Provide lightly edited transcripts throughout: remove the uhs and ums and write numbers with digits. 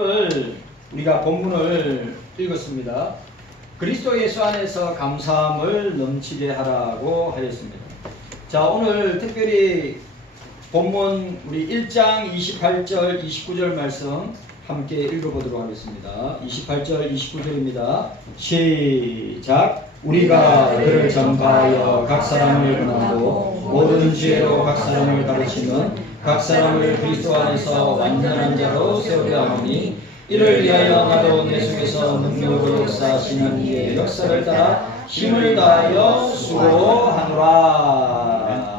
오늘 우리가 본문을 읽었습니다. 그리스도 예수 안에서 감사함을 넘치게 하라고 하였습니다. 자, 오늘 특별히 본문 우리 1장 28절 29절 말씀 함께 읽어보도록 하겠습니다. 28절 29절입니다. 시작. 우리가 그를 전파하여 각 사람을 권하고 모든 지혜로 각 사람을 가르치는 각 사람을 그리스도 안에서 완전한 자로 세우려 하노니 이를 위하여 나도 내 속에서 능력으로 역사하시는 이의 역사를 따라 힘을 다하여 수고하노라.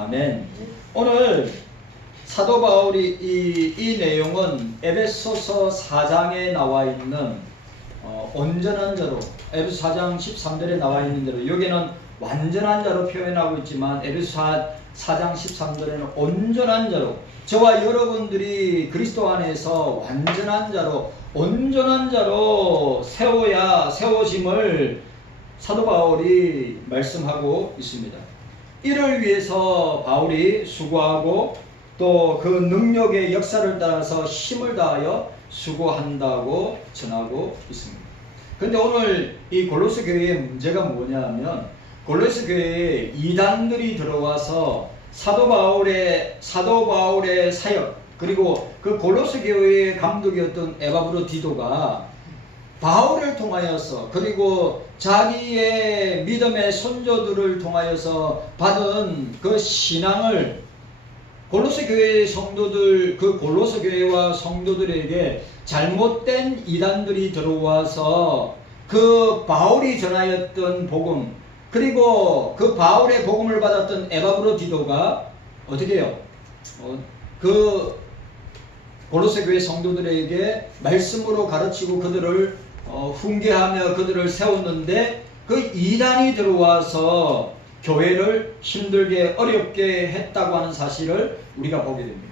아멘. 오늘 사도 바울이 이 내용은 에베소서 4장에 나와 있는 온전한 자로, 에베소 4장 13절에 나와 있는 대로 여기는 완전한 자로 표현하고 있지만 에베소 4장 13절에는 온전한 자로, 저와 여러분들이 그리스도 안에서 완전한 자로, 온전한 자로 세워짐을 사도 바울이 말씀하고 있습니다. 이를 위해서 바울이 수고하고 또 그 능력의 역사를 따라서 힘을 다하여 수고한다고 전하고 있습니다. 그런데 오늘 이 골로새 교회의 문제가 뭐냐 하면, 골로새 교회에 이단들이 들어와서 사도 바울의 사역, 그리고 그 골로새 교회의 감독이었던 에바브로디도가 바울을 통하여서, 그리고 자기의 믿음의 선조들을 통하여서 받은 그 신앙을 골로새 교회의 성도들, 그 골로새 교회와 성도들에게 잘못된 이단들이 들어와서 그 바울이 전하였던 복음, 그리고 그 바울의 복음을 받았던 에바브로디도가 어떻게 해요? 그 골로새 교회 성도들에게 말씀으로 가르치고 그들을 훈계하며 그들을 세웠는데, 그 이단이 들어와서 교회를 힘들게 어렵게 했다고 하는 사실을 우리가 보게 됩니다.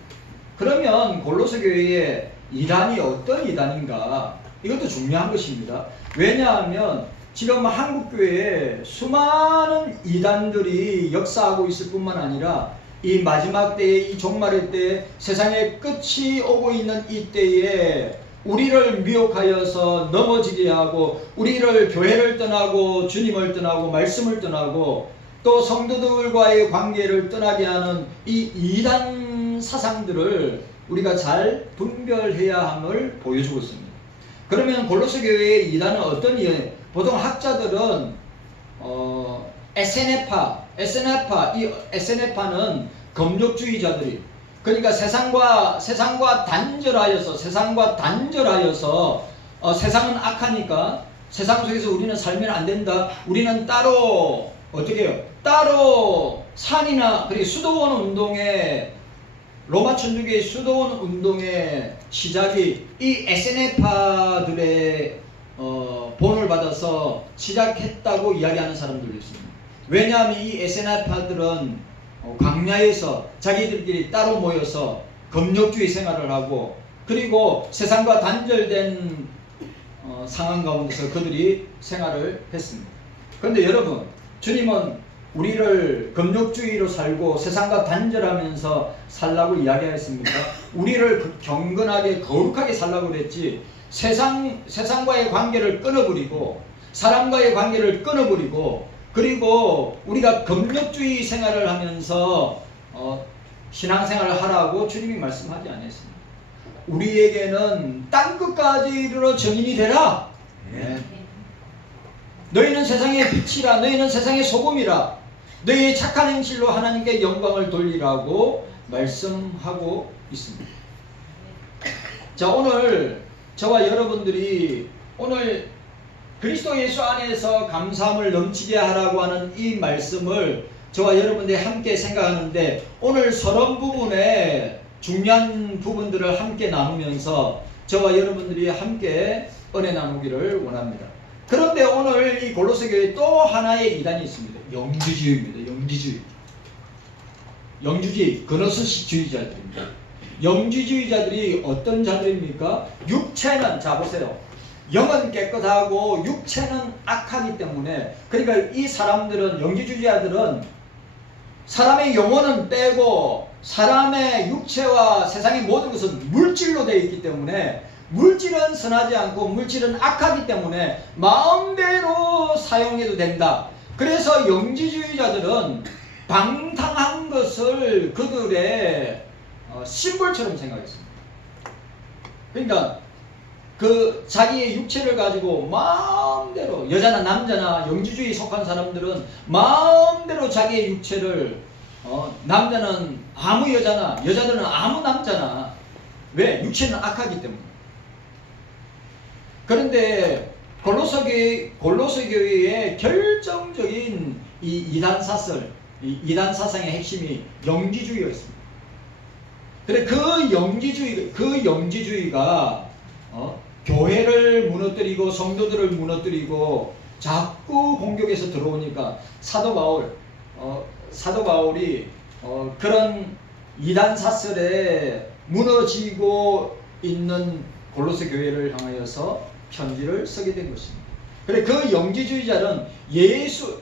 그러면 골로새 교회의 이단이 어떤 이단인가? 이것도 중요한 것입니다. 왜냐하면 지금 한국교회에 수많은 이단들이 역사하고 있을 뿐만 아니라 이 마지막 때에, 이 종말의 때에, 세상의 끝이 오고 있는 이 때에 우리를 미혹하여서 넘어지게 하고, 우리를 교회를 떠나고 주님을 떠나고 말씀을 떠나고 또 성도들과의 관계를 떠나게 하는 이 이단 사상들을 우리가 잘 분별해야 함을 보여주고 있습니다. 그러면 골로새 교회의 이단은 어떤 이유? 보통 학자들은 에세네파는 금욕주의자들이, 그러니까 세상과 단절하여서 세상은 악하니까 세상 속에서 우리는 살면 안 된다. 우리는 따로 어떻게 해요? 따로 산이나, 그리고 수도원 운동의, 로마 천주교의 수도원 운동의 시작이 이 에세네파들의 본을 받아서 시작했다고 이야기하는 사람들도 있습니다. 왜냐하면 이 에세네파들은 광야에서 자기들끼리 따로 모여서 금욕주의 생활을 하고, 그리고 세상과 단절된 상황 가운데서 그들이 생활을 했습니다. 그런데 여러분, 주님은 우리를 금욕주의로 살고 세상과 단절하면서 살라고 이야기했습니까? 우리를 경건하게 거룩하게 살라고 그랬지, 세상과의 관계를 끊어버리고 사람과의 관계를 끊어버리고, 그리고 우리가 금욕주의 생활을 하면서 신앙생활을 하라고 주님이 말씀하지 않았습니다. 우리에게는 땅끝까지 이르러 증인이 되라. 네. 너희는 세상의 빛이라, 너희는 세상의 소금이라, 너희의 착한 행실로 하나님께 영광을 돌리라고 말씀하고 있습니다. 자, 오늘 저와 여러분들이 오늘 그리스도 예수 안에서 감사함을 넘치게 하라고 하는 이 말씀을 저와 여러분들이 함께 생각하는데, 오늘 서론 부분에 중요한 부분들을 함께 나누면서 저와 여러분들이 함께 은혜 나누기를 원합니다. 그런데 오늘 이 골로새 교회에 또 하나의 이단이 있습니다. 영주주의입니다. 영주주의, 그노스식주의자들입니다. 영주주의자들이 어떤 자들입니까? 육체는, 자 보세요, 영은 깨끗하고 육체는 악하기 때문에, 그러니까 이 사람들은, 영주주의자들은 사람의 영혼은 빼고 사람의 육체와 세상의 모든 것은 물질로 되어 있기 때문에 물질은 선하지 않고 물질은 악하기 때문에 마음대로 사용해도 된다. 그래서 영지주의자들은 방탕한 것을 그들의 심벌처럼 생각했습니다. 그러니까 그 자기의 육체를 가지고 마음대로, 여자나 남자나 영지주의에 속한 사람들은 마음대로 자기의 육체를, 남자는 아무 여자나 여자들은 아무 남자나, 왜? 육체는 악하기 때문에. 그런데 골로새 교회의 결정적인 이 이단 사상의 핵심이 영지주의였습니다. 그래, 그 영지주의가 교회를 무너뜨리고 성도들을 무너뜨리고 자꾸 공격해서 들어오니까 사도 바울이 그런 이단 사설에 무너지고 있는 골로새 교회를 향하여서 편지를 쓰게 된 것입니다. 그래, 그 영지주의자는 예수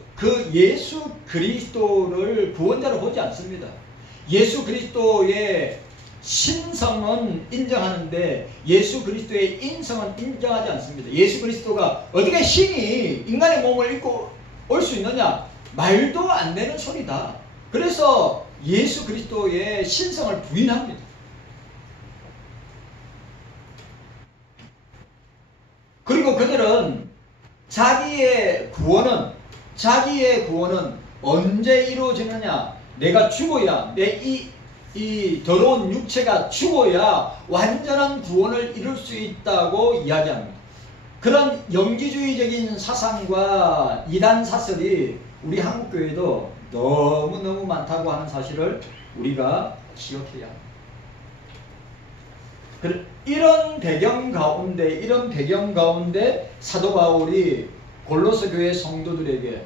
그리스도를 구원자로 보지 않습니다. 예수 그리스도의 신성은 인정하는데 예수 그리스도의 인성은 인정하지 않습니다. 예수 그리스도가 어떻게 신이 인간의 몸을 입고 올 수 있느냐? 말도 안 되는 소리다. 그래서 예수 그리스도의 신성을 부인합니다. 그리고 그들은 자기의 구원은 언제 이루어지느냐? 내가 죽어야, 이 더러운 육체가 죽어야 완전한 구원을 이룰 수 있다고 이야기합니다. 그런 영지주의적인 사상과 이단 사설이 우리 한국교회도 너무너무 많다고 하는 사실을 우리가 기억해야 합니다. 이런 배경 가운데 사도 바울이 골로새 교회 성도들에게,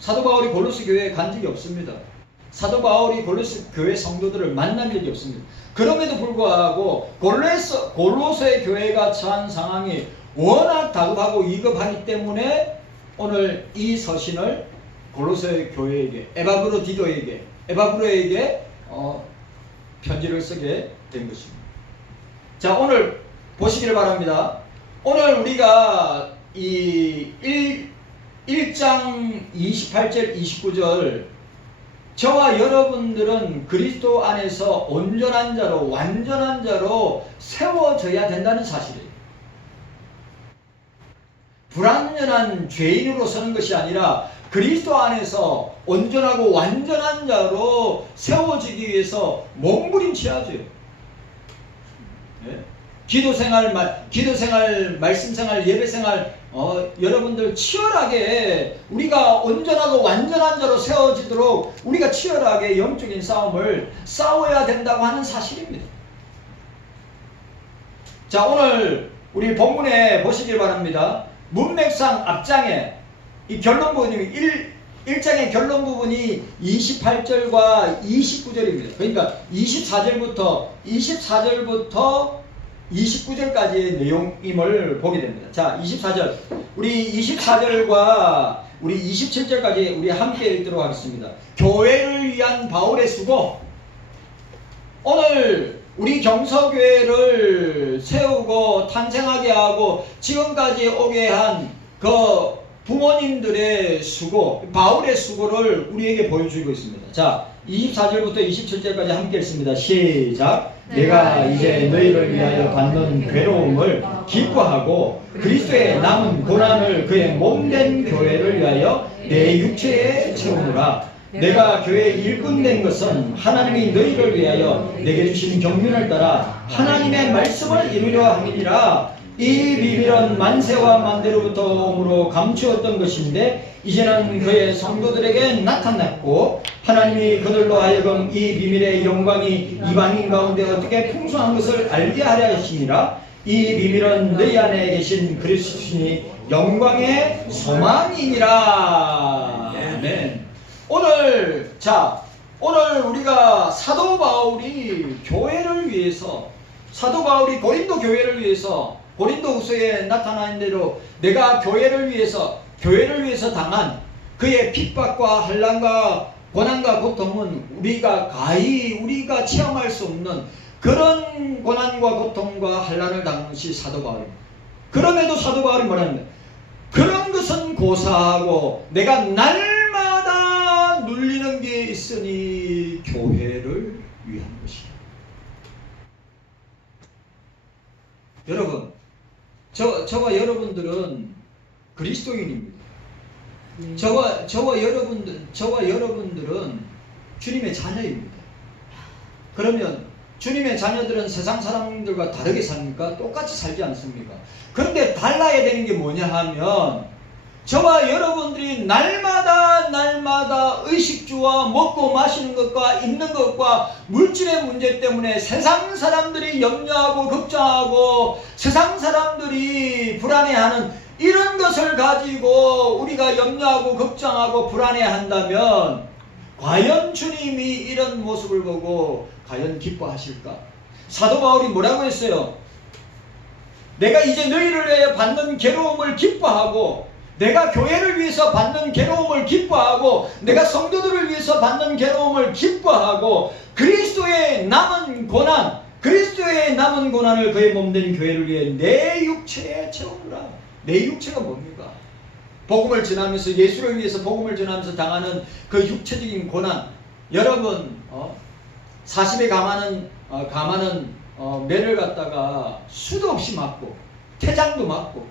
사도 바울이 골로새 교회에 간 적이 없습니다. 사도 바울이 골로새 교회 성도들을 만난 적이 없습니다. 그럼에도 불구하고 골로새 교회가 처한 상황이 워낙 다급하고 위급하기 때문에 오늘 이 서신을 골로새 교회에게, 에바브로에게 편지를 쓰게 된 것입니다. 자, 오늘 보시기를 바랍니다. 오늘 우리가 이 1장 28절 29절, 저와 여러분들은 그리스도 안에서 온전한 자로, 완전한 자로 세워져야 된다는 사실이에요. 불완전한 죄인으로 서는 것이 아니라 그리스도 안에서 온전하고 완전한 자로 세워지기 위해서 몸부림쳐야죠. 네? 기도생활, 말씀생활, 예배생활, 여러분들 치열하게 우리가 온전하고 완전한 자로 세워지도록 우리가 치열하게 영적인 싸움을 싸워야 된다고 하는 사실입니다. 자, 오늘 우리 본문에 보시길 바랍니다. 문맥상 앞장에 이 결론 부분이 1장의 결론 부분이 28절과 29절입니다. 그러니까 24절부터 29절까지의 내용임을 보게 됩니다. 자, 24절. 우리 24절과 우리 27절까지 우리 함께 읽도록 하겠습니다. 교회를 위한 바울의 수고. 오늘 우리 경서교회를 세우고 탄생하게 하고 지금까지 오게 한 그 부모님들의 수고, 바울의 수고를 우리에게 보여주고 있습니다. 자, 24절부터 27절까지 함께 읽습니다. 시작. 내가 이제 너희를 위하여 받는 괴로움을 기뻐하고 그리스도의 남은 고난을 그의 몸된 교회를 위하여 내 육체에 채우노라. 내가 교회에 일꾼된 것은 하나님이 너희를 위하여 내게 주신 경륜을 따라 하나님의 말씀을 이루려 함이니라. 이 비밀은 만세와 만대로부터 오므로 감추었던 것인데 이제는 그의 성도들에게 나타났고 하나님이 그들로 하여금 이 비밀의 영광이 이방인 가운데 어떻게 풍성한 것을 알게 하려 하시니라. 이 비밀은 너희 안에 계신 그리스도시니 영광의 소망이니라. 아멘. 오늘 우리가 사도 바울이 교회를 위해서, 사도 바울이 고린도 교회를 위해서 고린도후서에 나타난 대로 내가 교회를 위해서 당한 그의 핍박과 환난과 고난과 고통은 우리가 체험할 수 없는 그런 고난과 고통과 환난을 당한 것이 사도 바울입니다. 그럼에도 사도 바울이 뭐랍니까? 그런 것은 고사하고 내가 날마다 눌리는 게 있으니 교회를 위한 것이다. 여러분, 저와 여러분들은 그리스도인입니다. 저와 여러분들은 주님의 자녀입니다. 그러면 주님의 자녀들은 세상 사람들과 다르게 삽니까? 똑같이 살지 않습니까? 그런데 달라야 되는 게 뭐냐 하면 저와 여러분들이 날마다 의식주와 먹고 마시는 것과 입는 것과 물질의 문제 때문에 세상 사람들이 염려하고 걱정하고 세상 사람들이 불안해하는 이런 것을 가지고 우리가 염려하고 걱정하고 불안해한다면 과연 주님이 이런 모습을 보고 과연 기뻐하실까? 사도 바울이 뭐라고 했어요? 내가 이제 너희를 위해 받는 괴로움을 기뻐하고 내가 교회를 위해서 받는 괴로움을 기뻐하고 내가 성도들을 위해서 받는 괴로움을 기뻐하고 그리스도의 남은 고난을 그의 몸된 교회를 위해 내 육체에 채우느라. 내 육체가 뭡니까? 복음을 전하면서 예수를 위해서 복음을 전하면서 당하는 그 육체적인 고난. 여러분 40에 감하는 매를 갖다가 수도 없이 맞고 태장도 맞고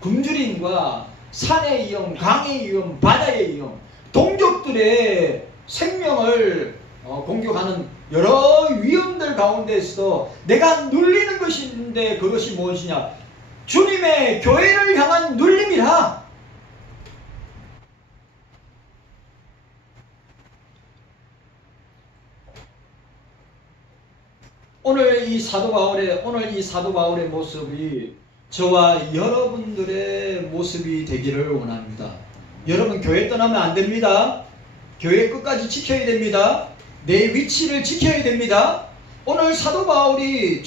굶주림과 산의 위험, 강의 위험, 바다의 위험, 동족들의 생명을 공격하는 여러 위험들 가운데서 내가 눌리는 것이 있는데 그것이 무엇이냐? 주님의 교회를 향한 눌림이라. 오늘 이 사도 바울의 모습이 저와 여러분들의 모습이 되기를 원합니다. 여러분 교회 떠나면 안 됩니다. 교회 끝까지 지켜야 됩니다. 내 위치를 지켜야 됩니다. 오늘 사도 바울이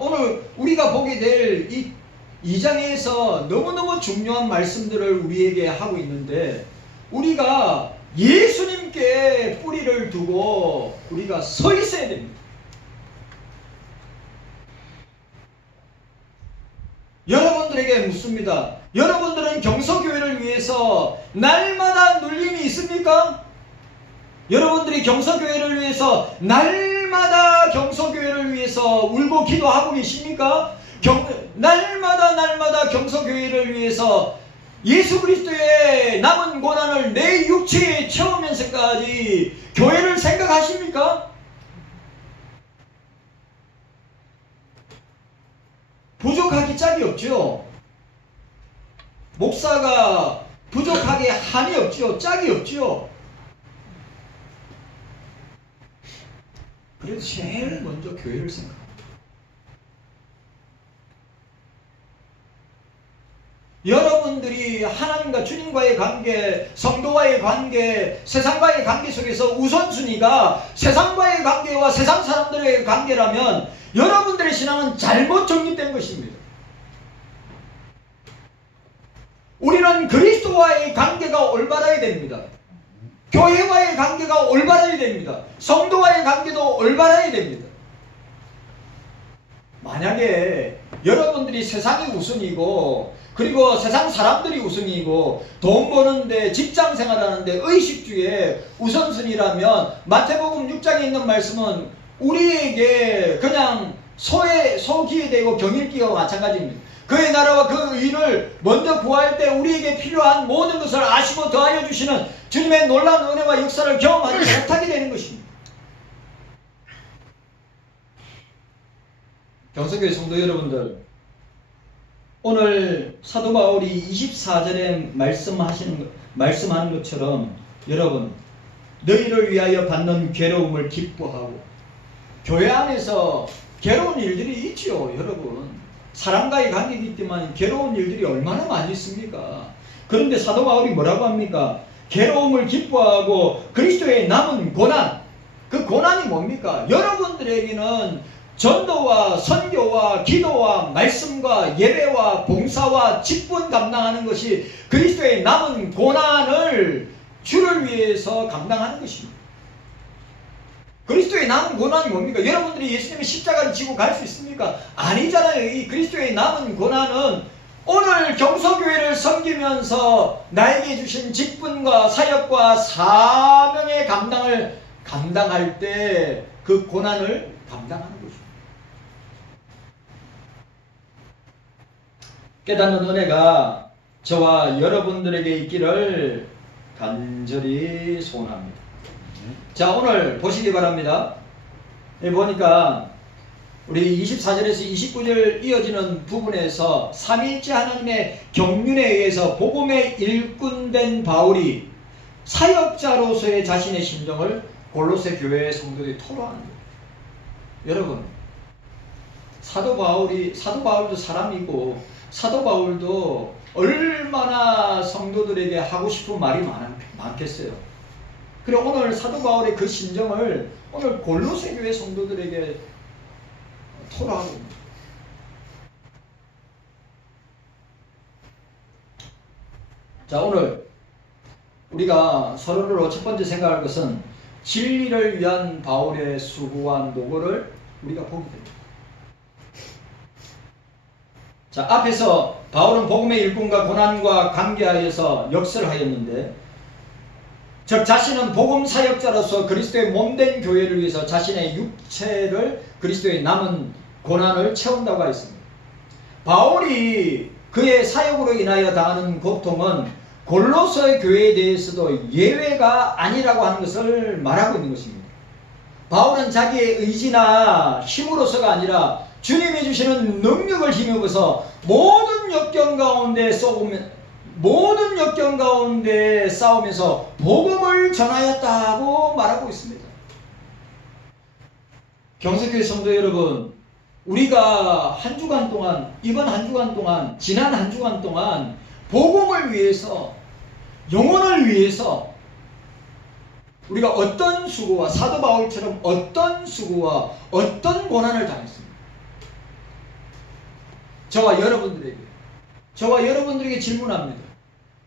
오늘 우리가 보게 될 이 2장에서 너무너무 중요한 말씀들을 우리에게 하고 있는데 우리가 예수님께 뿌리를 두고 우리가 서 있어야 됩니다. 여러분들에게 묻습니다. 여러분들은 경서교회를 위해서 날마다 눌림이 있습니까? 여러분들이 경서교회를 위해서 날마다 경서교회를 위해서 울고 기도하고 계십니까? 날마다 경서교회를 위해서 예수 그리스도의 남은 고난을 내 육체에 채우면서까지 교회를 생각하십니까? 부족하기 짝이 없죠. 목사가 부족하게 한이 없죠. 짝이 없죠. 그래도 제일 먼저 교회를 생각합니다. 여러분들이 하나님과 주님과의 관계, 성도와의 관계, 세상과의 관계 속에서 우선순위가 세상과의 관계와 세상 사람들의 관계라면 여러분들의 신앙은 잘못 정립된 것입니다. 우리는 그리스도와의 관계가 올바라야 됩니다. 교회와의 관계가 올바라야 됩니다. 성도와의 관계도 올바라야 됩니다. 만약에 여러분들이 세상이 우선이고 그리고 세상 사람들이 우선이고 돈 버는데 직장 생활하는데 의식주의 우선순위라면 마태복음 6장에 있는 말씀은 우리에게 그냥 소기에 대고 경일기와 마찬가지입니다. 그의 나라와 그 의를 먼저 구할 때 우리에게 필요한 모든 것을 아시고 더하여 주시는 주님의 놀라운 은혜와 역사를 경험하지 못하게 되는 것입니다. 경서교회 성도 여러분들, 오늘 사도 바울이 24절에 말씀하는 것처럼 여러분 너희를 위하여 받는 괴로움을 기뻐하고 교회 안에서 괴로운 일들이 있죠. 여러분 사람과의 관계이기 때문에 괴로운 일들이 얼마나 많이 있습니까? 그런데 사도 바울이 뭐라고 합니까? 괴로움을 기뻐하고 그리스도의 남은 고난, 그 고난이 뭡니까? 여러분들에게는 전도와 선교와 기도와 말씀과 예배와 봉사와 직분 감당하는 것이 그리스도의 남은 고난을 주를 위해서 감당하는 것입니다. 그리스도의 남은 고난이 뭡니까? 여러분들이 예수님의 십자가를 지고 갈 수 있습니까? 아니잖아요. 이 그리스도의 남은 고난은 오늘 경서교회를 섬기면서 나에게 주신 직분과 사역과 사명의 감당할 때 그 고난을 감당하는 거죠. 깨닫는 은혜가 저와 여러분들에게 있기를 간절히 소원합니다. 자, 오늘 보시기 바랍니다. 보니까 우리 24절에서 29절 이어지는 부분에서 삼위일체 하나님의 경륜에 의해서 복음의 일꾼된 바울이 사역자로서의 자신의 심정을 골로새 교회의 성도들이 토로하는 거예요. 여러분, 사도 바울도 사람이고 사도 바울도 얼마나 성도들에게 하고 싶은 말이 많겠어요. 그리고 오늘 사도 바울의 그 심정을 오늘 골로새 교회 성도들에게 토로하고 있습니다. 자, 오늘 우리가 서로를 첫 번째 생각할 것은 진리를 위한 바울의 수고와 노고를 우리가 보게 됩니다. 자, 앞에서 바울은 복음의 일꾼과 고난과 관계하여서 역설을 하였는데, 즉 자신은 복음 사역자로서 그리스도의 몸된 교회를 위해서 자신의 육체를 그리스도의 남은 고난을 채운다고 하였습니다. 바울이 그의 사역으로 인하여 당하는 고통은 골로새 교회에 대해서도 예외가 아니라고 하는 것을 말하고 있는 것입니다. 바울은 자기의 의지나 힘으로서가 아니라 주님이 주시는 능력을 힘입어서 모든 역경 가운데 싸우면서 복음을 전하였다고 말하고 있습니다. 경서교회 성도 여러분, 우리가 한 주간 동안, 이번 한 주간 동안, 지난 한 주간 동안 복음을 위해서, 영혼을 위해서 우리가 어떤 수고와, 사도 바울처럼 어떤 수고와 어떤 고난을 당했습니까? 저와 여러분들에게 질문합니다.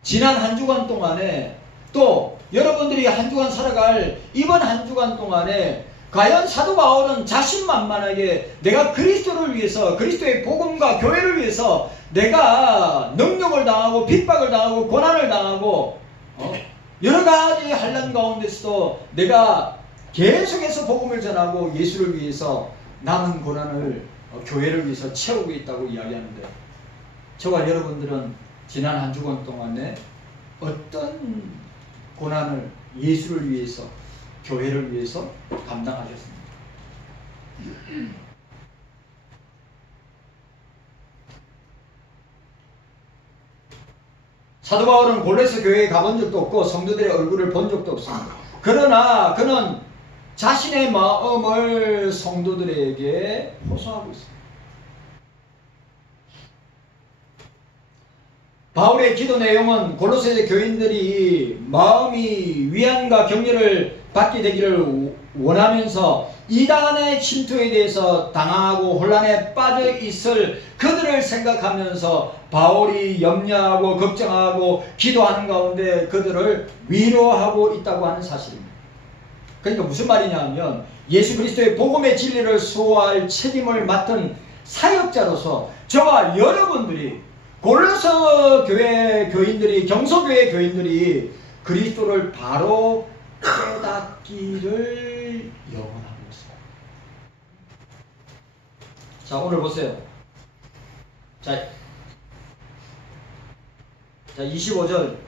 지난 한 주간 동안에, 또 여러분들이 한 주간 살아갈 이번 한 주간 동안에 과연 사도 바울은 자신만만하게 내가 그리스도를 위해서, 그리스도의 복음과 교회를 위해서 내가 능력을 당하고 핍박을 당하고 고난을 당하고 여러 가지 환난 가운데서도 내가 계속해서 복음을 전하고 예수를 위해서 남은 고난을 교회를 위해서 채우고 있다고 이야기하는데, 저와 여러분들은 지난 한 주간 동안에 어떤 고난을 예수를 위해서, 교회를 위해서 감당하셨습니다. 사도 바울은 골로새 교회에 가본 적도 없고 성도들의 얼굴을 본 적도 없습니다. 그러나 그는 자신의 마음을 성도들에게 호소하고 있습니다. 바울의 기도 내용은 골로새 교인들이 마음이 위안과 격려를 받게 되기를 원하면서 이단의 침투에 대해서 당하고 혼란에 빠져 있을 그들을 생각하면서 바울이 염려하고 걱정하고 기도하는 가운데 그들을 위로하고 있다고 하는 사실입니다. 그러니까 무슨 말이냐 하면, 예수 그리스도의 복음의 진리를 수호할 책임을 맡은 사역자로서 저와 여러분들이, 골로새 교회 교인들이, 경서교회 교인들이 그리스도를 바로 깨닫기를 영원하고 있습니다. 자, 오늘 보세요. 자 25절,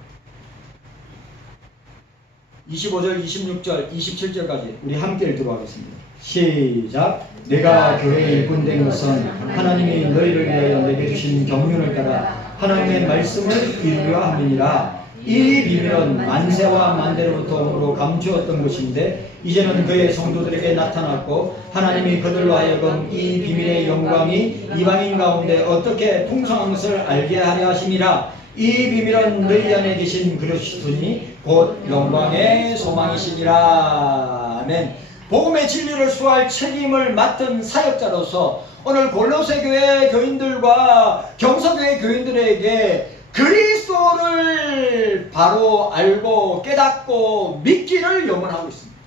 26절, 27절까지 우리 함께 읽도록 하겠습니다. 시작. 내가 교회에 일꾼된 것은 하나님이 너희를 위하여 내게 주신 경륜을 따라 하나님의 말씀을 이루려 함이니라. 이 비밀은 만세와 만대로부터 오므로 감추었던 것인데 이제는 그의 성도들에게 나타났고, 하나님이 그들로 하여금 이 비밀의 영광이 이방인 가운데 어떻게 풍성한 것을 알게 하려 하심이라. 이 비밀은 너희 안에 계신 그리스도니 곧 영광의 소망이시니라. 아멘. 복음의 진리를 수호할 책임을 맡은 사역자로서 오늘 골로새 교회 교인들과 경서교회 교인들에게 그리스도를 바로 알고 깨닫고 믿기를 염원하고 있습니다.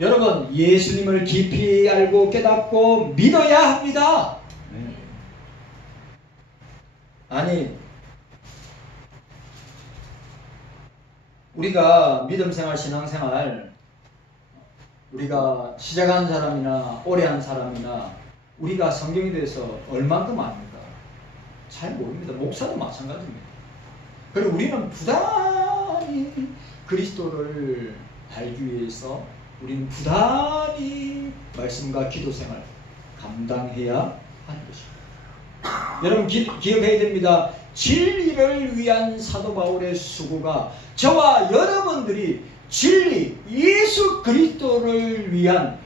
여러분, 예수님을 깊이 알고 깨닫고 믿어야 합니다. 아니, 우리가 믿음생활, 신앙생활, 우리가 시작한 사람이나 오래 한 사람이나 우리가 성경에 대해서 얼만큼 압니까? 잘 모릅니다. 목사도 마찬가지입니다. 그리고 우리는 부단히 그리스도를 알기 위해서 우리는 부단히 말씀과 기도생활 감당해야 하는 것입니다. 여러분 기억해야 됩니다. 진리를 위한 사도 바울의 수고가 저와 여러분들이 진리, 예수 그리스도를 위한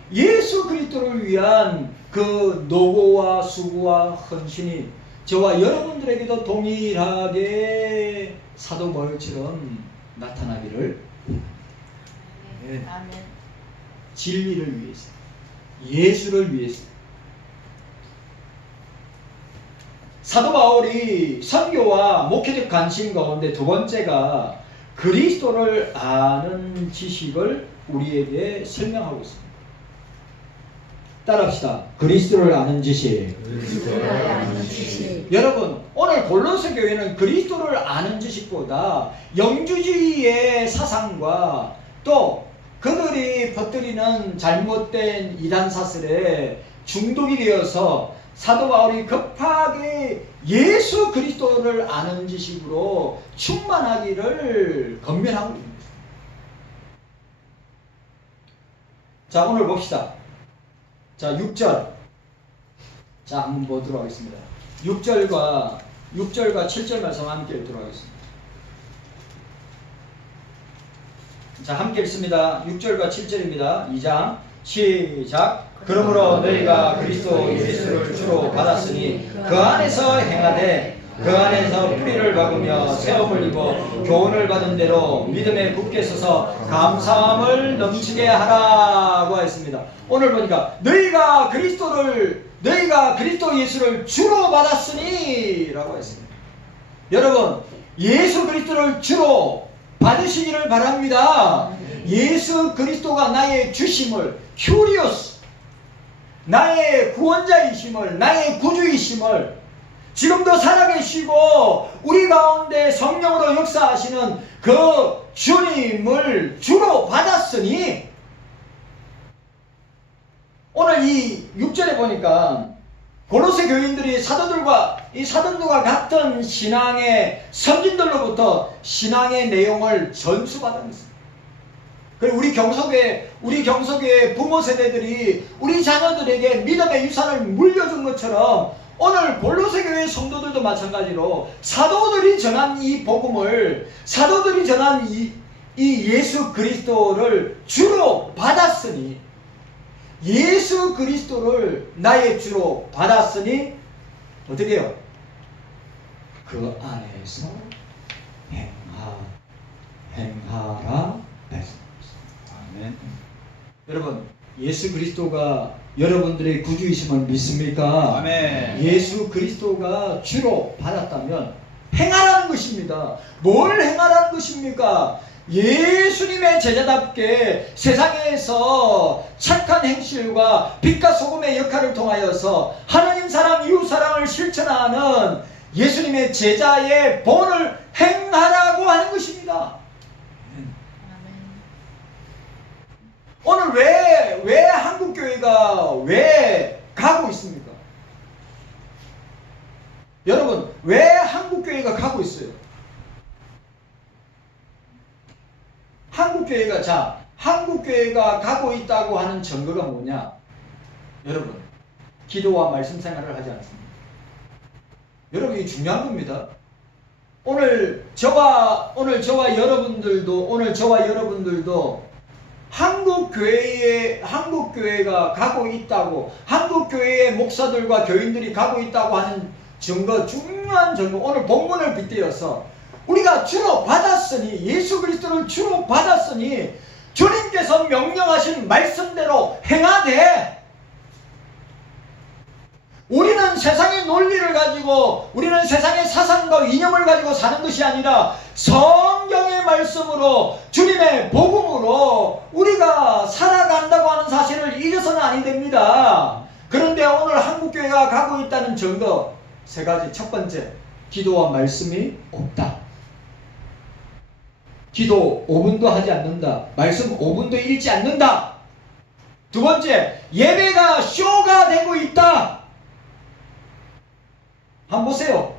그 노고와 수고와 헌신이 저와 여러분들에게도 동일하게 사도 바울처럼 나타나기를 아멘. 진리를 위해서, 예수를 위해서. 사도 바울이 선교와 목회적 관심 가운데 두 번째가 그리스도를 아는 지식을 우리에게 설명하고 있습니다. 따라합시다. 그리스도를 아는 지식. 여러분, 오늘 골로새 교회는 그리스도를 아는 지식보다 영주주의의 사상과 또 그들이 퍼뜨리는 잘못된 이단 사슬에 중독이 되어서 사도 바울이 급하게 예수 그리스도를 아는 지식으로 충만하기를 권면하고 있습니다. 자, 오늘 봅시다. 자, 6절. 자, 한번 보도록 하겠습니다. 6절과 7절 말씀 함께 읽도록 하겠습니다. 자, 함께 읽습니다. 6절과 7절입니다. 2장 시작. 그러므로 너희가 그리스도 예수를 주로 받았으니 그 안에서 행하되 그 안에서 뿌리를 박으며 세움을 입어 교훈을 받은 대로 믿음에 굳게 서서 감사함을 넘치게 하라고 했습니다. 오늘 보니까 너희가 그리스도 예수를 주로 받았으니 라고 했습니다. 여러분, 예수 그리스도를 주로 받으시기를 바랍니다. 예수 그리스도가 나의 주심을, 큐리오스, 나의 구원자이심을, 나의 구주이심을, 지금도 살아계시고 우리 가운데 성령으로 역사하시는 그 주님을 주로 받았으니, 오늘 이 6절에 보니까 골로새 교인들이 사도들과 같은 신앙의 선진들로부터 신앙의 내용을 전수받은 것입니다. 그리고 우리 경속의 부모 세대들이 우리 자녀들에게 믿음의 유산을 물려준 것처럼 오늘 골로새 교회 성도들도 마찬가지로 사도들이 전한 이 복음을, 사도들이 전한 이 예수 그리스도를 주로 받았으니, 예수 그리스도를 나의 주로 받았으니 어떻게 해요? 그 안에서 행하라 말씀하셨습니다. 아멘. 여러분, 예수 그리스도가 여러분들의 구주이심을 믿습니까? 아멘. 예수 그리스도가 주로 받았다면 행하라는 것입니다. 뭘 행하라는 것입니까? 예수님의 제자답게 세상에서 착한 행실과 빛과 소금의 역할을 통하여서 하나님 사랑, 이웃 사랑을 실천하는 예수님의 제자의 본을 행하라고 하는 것입니다. 오늘 왜 한국교회가 왜 가고 있습니까? 여러분, 왜 한국교회가 가고 있어요? 한국교회가 가고 있다고 하는 증거가 뭐냐? 여러분, 기도와 말씀 생활을 하지 않습니다. 여러분, 이게 중요한 겁니다. 오늘 저와 여러분들도 한국교회가 가고 있다고, 한국교회의 목사들과 교인들이 가고 있다고 하는 증거, 중요한 증거, 오늘 본문을 빗대어서 우리가 주로 받았으니, 예수 그리스도를 주로 받았으니 주님께서 명령하신 말씀대로 행하되, 우리는 세상의 논리를 가지고 우리는 세상의 사상과 이념을 가지고 사는 것이 아니라 성경의 말씀으로 주님의 복음으로 우리가 살아간다고 하는 사실을 잊어서는 아니 됩니다. 그런데 오늘 한국교회가 가고 있다는 증거 세 가지. 첫 번째, 기도와 말씀이 없다. 기도 5분도 하지 않는다. 말씀 5분도 읽지 않는다. 두 번째, 예배가 쇼가 되고 있다. 한번 보세요.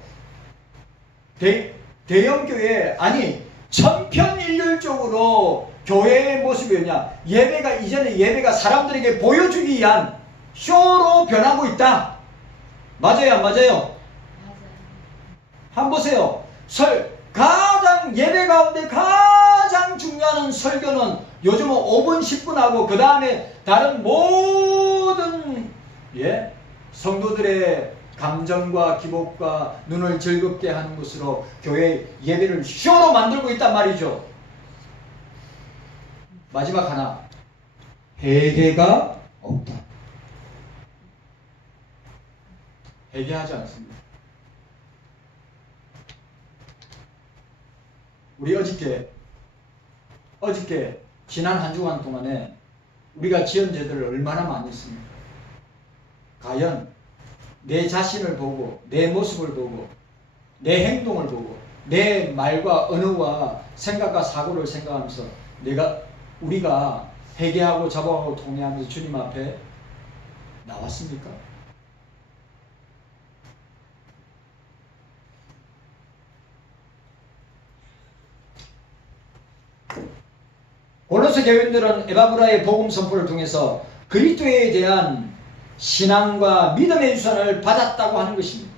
대형교회, 아니 천편일률적으로 교회의 모습이었냐. 예배가 이전에 예배가 사람들에게 보여주기 위한 쇼로 변하고 있다. 맞아요, 안 맞아요? 한번 보세요. 예배 가운데 가장 중요한 설교는 요즘은 5분, 10분 하고 그 다음에 다른 모든 성도들의 감정과 기복과 눈을 즐겁게 하는 것으로 교회 예배를 쇼로 만들고 있단 말이죠. 마지막 하나, 회개가 없다. 회개하지 않습니다. 우리 어저께 지난 한 주간 동안에 우리가 지은 죄들을 얼마나 많이 했습니까? 과연 내 자신을 보고 내 모습을 보고 내 행동을 보고 내 말과 언어와 생각과 사고를 생각하면서 우리가 회개하고 자복하고 통회하면서 주님 앞에 나왔습니까? 고린도 교인들은 에바브라의 복음 선포를 통해서 그리스도에 대한 신앙과 믿음의 유산을 받았다고 하는 것입니다.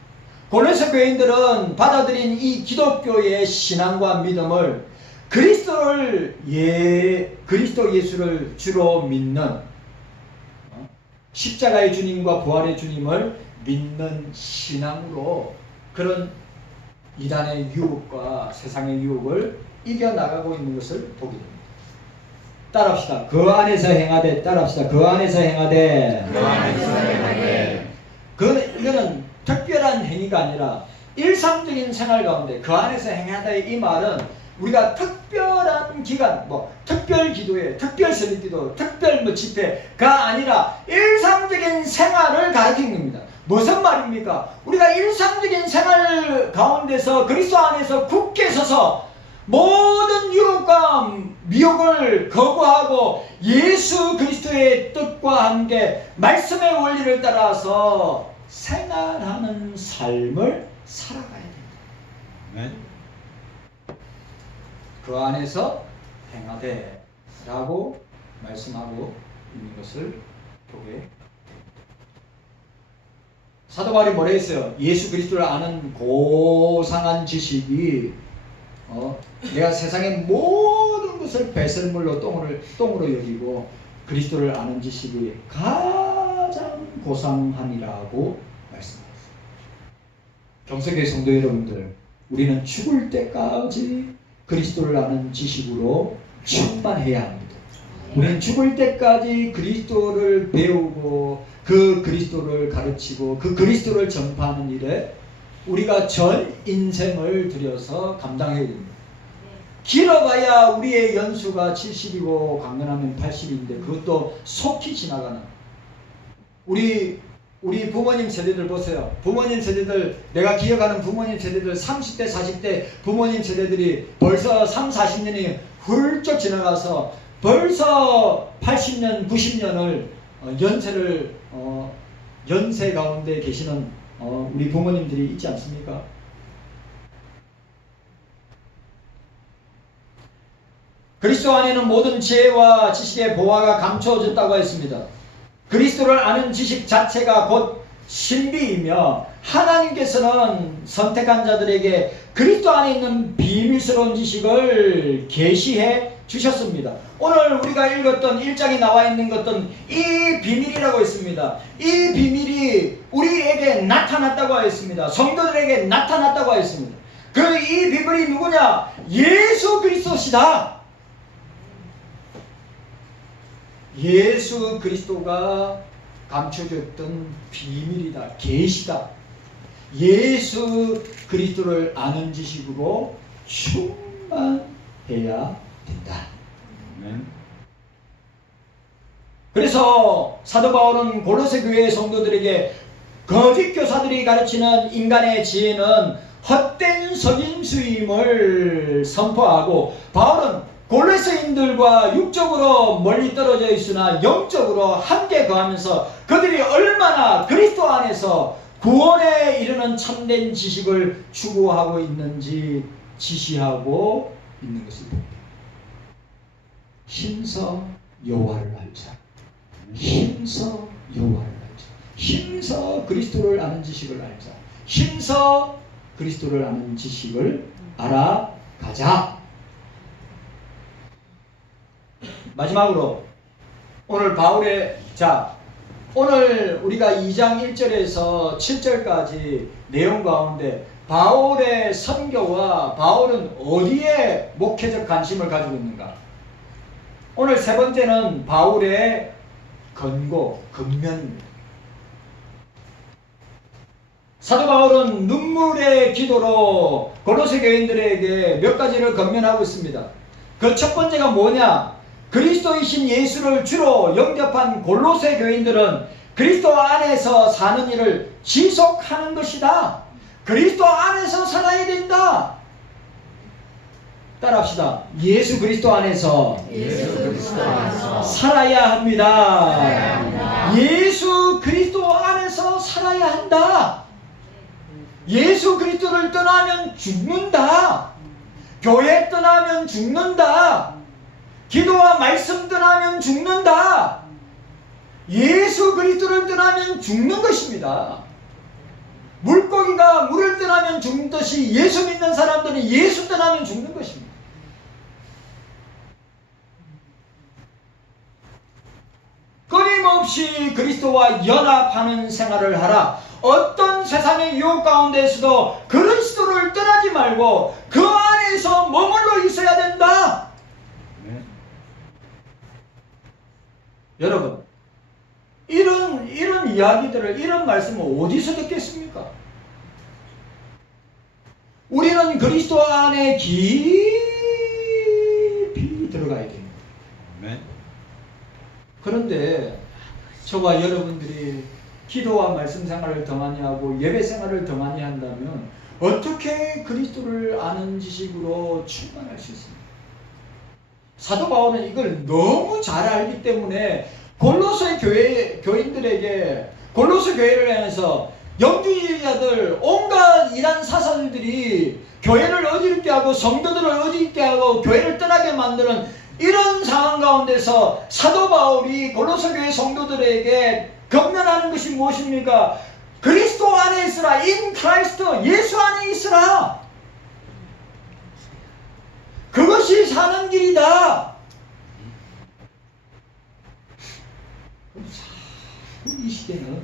고린도 교인들은 받아들인 이 기독교의 신앙과 믿음을 그리스도 예수를 주로 믿는 십자가의 주님과 부활의 주님을 믿는 신앙으로 그런 이단의 유혹과 세상의 유혹을 이겨나가고 있는 것을 보게 됩니다. 따라합시다. 그 안에서 행하되. 따라합시다. 그 안에서 행하되. 그 안에서 행하되. 이거는 특별한 행위가 아니라 일상적인 생활 가운데 그 안에서 행하다. 이 말은 우리가 특별한 기간, 특별 기도회, 특별 설립기도, 특별 집회가 아니라 일상적인 생활을 가리키는 겁니다. 무슨 말입니까? 우리가 일상적인 생활 가운데서 그리스도 안에서 굳게 서서 모든 유혹과 미혹을 거부하고 예수 그리스도의 뜻과 함께 말씀의 원리를 따라서 생활하는 삶을 살아가야 됩니다. 네? 그 안에서 행하되 라고 말씀하고 있는 것을 보게 됩니다. 사도 바울이 뭐라 했어요? 예수 그리스도를 아는 고상한 지식이 내가 세상의 모든 것을 배설물로 똥으로 여기고 그리스도를 아는 지식이 가장 고상함이라고 말씀하셨습니다. 경성교회 성도 여러분들, 우리는 죽을 때까지 그리스도를 아는 지식으로 충만해야 합니다. 우리는 죽을 때까지 그리스도를 배우고 그 그리스도를 가르치고 그 그리스도를 전파하는 일에 우리가 전 인생을 들여서 감당해야 됩니다. 길어봐야 우리의 연수가 70이고 강건하면 80인데 그것도 속히 지나가는. 우리 부모님 세대들 보세요. 부모님 세대들, 내가 기억하는 부모님 세대들 30대 40대 부모님 세대들이 벌써 3, 40년이 훌쩍 지나가서 벌써 80년, 90년을 연세 가운데 계시는 우리 부모님들이 있지 않습니까? 그리스도 안에는 모든 지혜와 지식의 보화가 감추어졌다고 했습니다. 그리스도를 아는 지식 자체가 곧 신비이며 하나님께서는 선택한 자들에게 그리스도 안에 있는 비밀스러운 지식을 계시해 주셨습니다. 오늘 우리가 읽었던 1장에 나와 있는 것은 이 비밀이라고 했습니다. 이 비밀이 우리에게 나타났다고 하였습니다. 성도들에게 나타났다고 하였습니다. 이 비밀이 누구냐? 예수 그리스도시다. 예수 그리스도가 감춰졌던 비밀이다, 계시다. 예수 그리스도를 아는 지식으로 충만해야 된다. 그래서 사도 바울은 골로새 교회 성도들에게 거짓 교사들이 가르치는 인간의 지혜는 헛된 속임수임을 선포하고, 바울은 골로새인들과 육적으로 멀리 떨어져 있으나 영적으로 함께 거하면서 그들이 얼마나 그리스도 안에서 구원에 이르는 참된 지식을 추구하고 있는지 지시하고 있는 것입니다. 힘써 여호와를 알자. 힘써 여호와를 알자. 힘써 그리스도를 아는 지식을 알자. 힘써 그리스도를 아는 지식을 알아가자. 마지막으로 오늘 바울의 오늘 우리가 2장 1절에서 7절까지 내용 가운데 바울의 선교와 바울은 어디에 목회적 관심을 가지고 있는가? 오늘 세 번째는 바울의 근면입니다. 사도 바울은 눈물의 기도로 골로새 교인들에게 몇 가지를 권면하고 있습니다. 그 첫 번째가 뭐냐? 그리스도이신 예수를 주로 영접한 골로새 교인들은 그리스도 안에서 사는 일을 지속하는 것이다. 그리스도 안에서 살아야 된다. 따라합시다. 예수 그리스도 안에서 살아야 합니다. 예수 그리스도 안에서 살아야 한다. 예수 그리스도를 떠나면 죽는다. 교회 떠나면 죽는다. 기도와 말씀 떠나면 죽는다. 예수 그리스도를 떠나면 죽는 것입니다. 물고기가 물을 떠나면 죽듯이 예수 믿는 사람들은 예수 떠나면 죽는 것입니다. 끊임없이 그리스도와 연합하는 생활을 하라. 어떤 세상의 유혹 가운데서도 그리스도를 떠나지 말고 그 안에서 머물러 있어야 된다. 여러분, 이런 이야기들을, 이런 말씀을 어디서 듣겠습니까? 우리는 그리스도 안에 깊이 들어가야 됩니다. 그런데 저와 여러분들이 기도와 말씀 생활을 더 많이 하고 예배 생활을 더 많이 한다면 어떻게 그리스도를 아는 지식으로 충만할 수 있습니까? 사도 바울은 이걸 너무 잘 알기 때문에 골로새 교인들에게, 골로새 교회를 향해서 영주주의자들, 온갖 이란 사상들이 교회를 어지럽게 하고 성도들을 어지럽게 하고 교회를 떠나게 만드는 이런 상황 가운데서 사도 바울이 골로새 교회 성도들에게 권면하는 것이 무엇입니까? 그리스도 안에 있으라. In Christ, 예수 안에 있으라. 그것이 사는 길이다. 자꾸 이 시대는,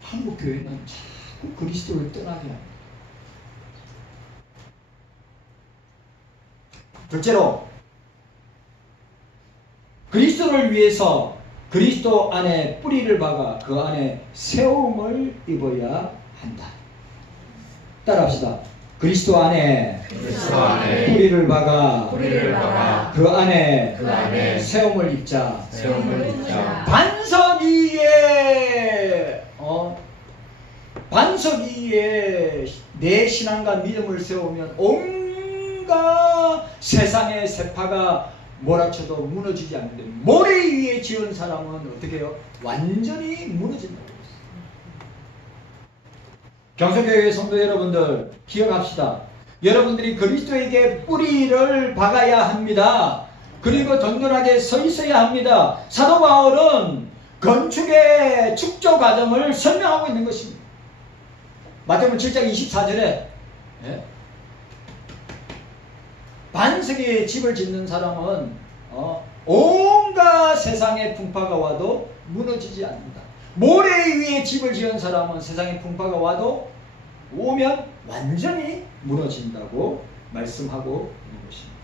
한국 교회는 자꾸 그리스도를 떠나게 합니다. 둘째로, 그리스도를 위해서 그리스도 안에 뿌리를 박아 그 안에 세움을 입어야 한다. 따라합시다. 그리스도 안에 뿌리를 박아 그 안에 세움을 입자. 반석 위에 내 신앙과 믿음을 세우면 온갖 세상의 세파가 몰아쳐도 무너지지 않는데, 모래 위에 지은 사람은 어떻게 해요? 완전히 무너진다고 했어요. 경성교회 성도 여러분들, 기억합시다. 여러분들이 그리스도에게 뿌리를 박아야 합니다. 그리고 든든하게 서 있어야 합니다. 사도 바울은 건축의 축조 과정을 설명하고 있는 것입니다. 마태복음 7장 24절에 반석에 집을 짓는 사람은 온갖 세상의 풍파가 와도 무너지지 않는다. 모래 위에 집을 지은 사람은 세상의 풍파가 와도 오면 완전히 무너진다고 말씀하고 있는 것입니다.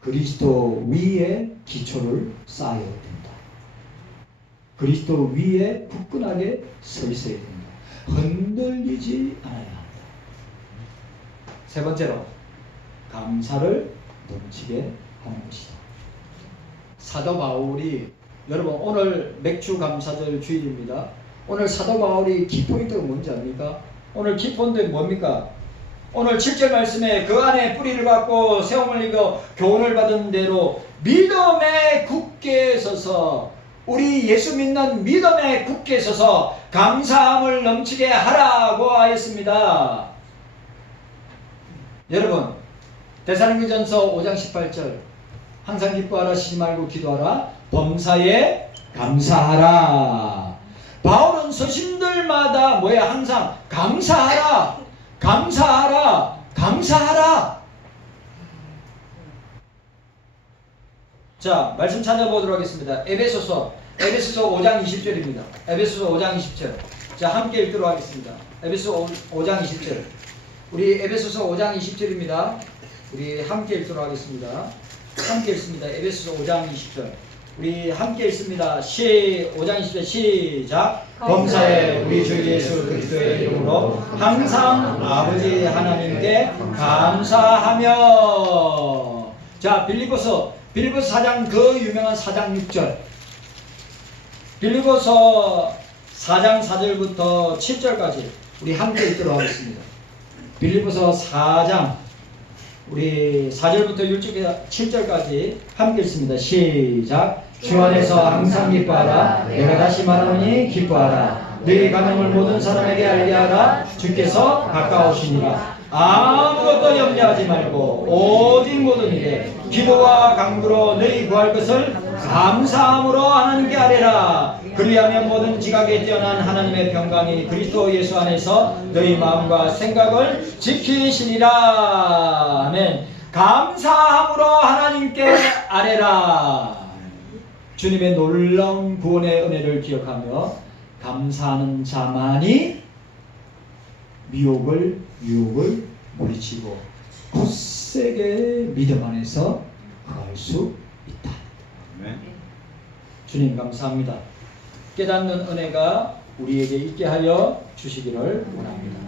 그리스도 위에 기초를 쌓아야 된다. 그리스도 위에 굳건하게 서 있어야 됩니다. 흔들리지 않아야 합니다. 세 번째로 감사를 넘치게 하는 것이다. 사도 바울이 여러분 오늘 맥주 감사절 주일입니다. 오늘 사도 바울이 키포인트가 뭔지 압니까? 오늘 키포인트 뭡니까? 오늘 7절 말씀에 그 안에 뿌리를 받고 세움을 입어 교훈을 받은 대로 믿음에 굳게 서서 우리 예수 믿는 믿음에 굳게 서서 감사함을 넘치게 하라고 하였습니다. 여러분 데살로니가전서 5장 18절 항상 기뻐하라 쉬지 말고 기도하라 범사에 감사하라. 바울은 서신들마다 항상 감사하라 감사하라 감사하라. 자 말씀 찾아보도록 하겠습니다. 에베소서 5장 20절입니다. 에베소서 5장 20절. 자 함께 읽도록 하겠습니다. 에베소서 5장 20절. 우리 에베소서 5장 20절입니다. 우리 함께 읽도록 하겠습니다. 함께 읽습니다. 에베소서 5장 20절. 우리 함께 읽습니다. 5장 20절 시작. 범사에 우리 주 예수 그리스도의 이름으로 항상 아버지 하나님께 감사하며. 자 빌립보서 4장 그 유명한 4장 6절. 빌립보서 4장 4절부터 7절까지 우리 함께 읽도록 하겠습니다. 빌립보서 4장 우리 4절부터 7절까지 함께 읽습니다. 시작. 주 안에서 항상 기뻐하라. 내가 다시 말하노니 기뻐하라. 너희 간음을 모든 사람에게 알게 하라. 주께서 가까우시니라. 아무것도 염려하지 말고 오직 모든 일에 기도와 간구로 너희 구할 것을 감사함으로 하나님께 아뢰라. 그리하면 모든 지각에 뛰어난 하나님의 평강이 그리스도 예수 안에서 너희 마음과 생각을 지키시니라. 아멘. 감사함으로 하나님께 아뢰라. 주님의 놀라운 구원의 은혜를 기억하며 감사하는 자만이 유혹을 물리치고 굳세게 믿음 안에서 거할 수 있다. 주님 감사합니다. 깨닫는 은혜가 우리에게 있게 하여 주시기를 원합니다.